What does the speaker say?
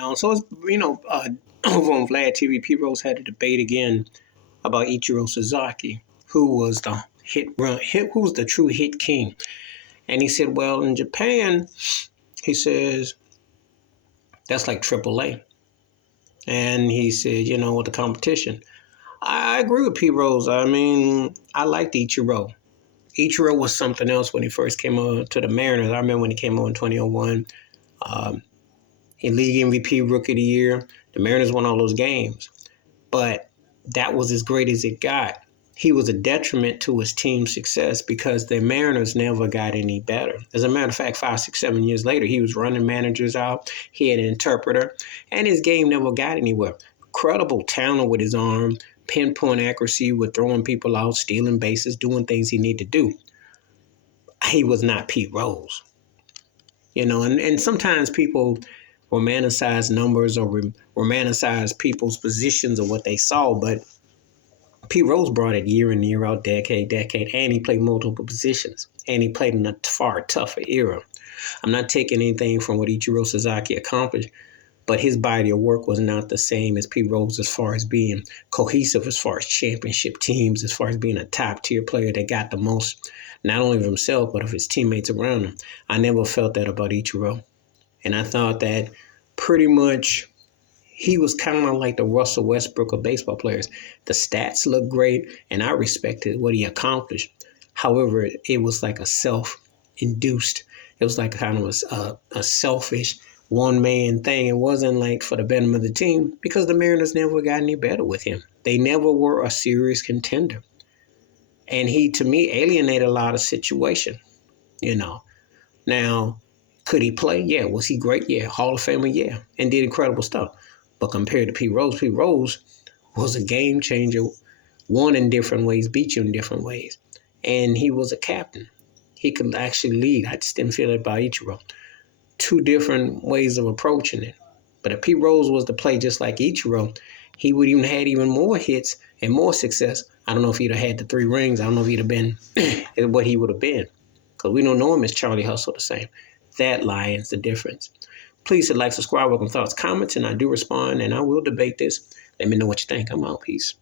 on. So it's over on Vlad TV, P Rose had a debate again about Ichiro Suzuki, who was the who was the true hit king. And he said, well, in Japan, he says that's like AAA. And he said, with the competition. I agree with P Rose. I mean, I liked Ichiro. Ichiro was something else when he first came on to the Mariners. I remember when he came on in 2001. In League MVP, Rookie of the Year. The Mariners won all those games. But that was as great as it got. He was a detriment to his team's success because the Mariners never got any better. As a matter of fact, 5, 6, 7 years later, he was running managers out. He had an interpreter, and his game never got anywhere. Incredible talent with his arm, pinpoint accuracy with throwing people out, stealing bases, doing things he needed to do. He was not Pete Rose. And sometimes people romanticize numbers or romanticize people's positions or what they saw, but Pete Rose brought it year in, year out, decade, and he played multiple positions, and he played in a far tougher era. I'm not taking anything from what Ichiro Suzuki accomplished, but his body of work was not the same as Pete Rose as far as being cohesive, as far as championship teams, as far as being a top-tier player that got the most, not only of himself, but of his teammates around him. I never felt that about Ichiro. And I thought that pretty much he was kind of like the Russell Westbrook of baseball players. The stats looked great, and I respected what he accomplished. However, it was like a self-induced. It was like kind of a selfish one-man thing. It wasn't like for the betterment of the team because the Mariners never got any better with him. They never were a serious contender. And he, to me, alienated a lot of situation, Now, could he play? Yeah. Was he great? Yeah. Hall of Famer? Yeah. And did incredible stuff. But compared to Pete Rose was a game changer, won in different ways, beat you in different ways. And he was a captain. He could actually lead. I just didn't feel that about Ichiro. Two different ways of approaching it. But if Pete Rose was to play just like Ichiro, he would even had even more hits and more success. I don't know if he'd have had the 3 rings. I don't know if he'd have been what he would have been. Because we don't know him as Charlie Hustle the same. That lies the difference. Please hit like, subscribe, welcome thoughts, comments, and I do respond, and I will debate this. Let me know what you think. I'm out. Peace.